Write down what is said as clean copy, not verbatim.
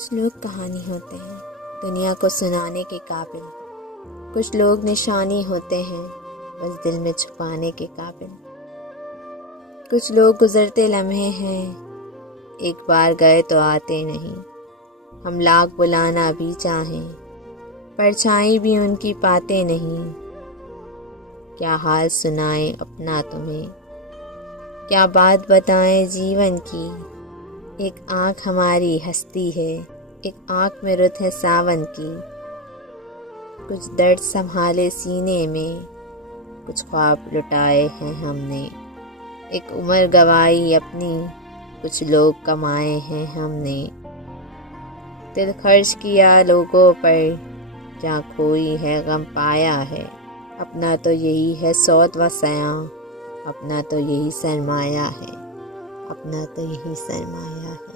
कुछ लोग कहानी होते हैं दुनिया को सुनाने के काबिल, कुछ लोग निशानी होते हैं बस दिल में छुपाने के काबिल। कुछ लोग गुजरते लम्हे हैं, एक बार गए तो आते नहीं। हम लाख बुलाना भी चाहें, परछाई भी उनकी पाते नहीं। क्या हाल सुनाएं अपना तुम्हें, क्या बात बताएं जीवन की। एक आँख हमारी हंसती है, एक आँख में रुत है सावन की। कुछ दर्द संभाले सीने में, कुछ ख्वाब लुटाए हैं हमने। एक उम्र गवाई अपनी, कुछ लोग कमाए हैं हमने। दिल खर्च किया लोगों पर, जहाँ खोई है गम पाया है। अपना तो यही है सौत व सयां, अपना तो यही सरमाया है, अपना तो यही सरमाया है।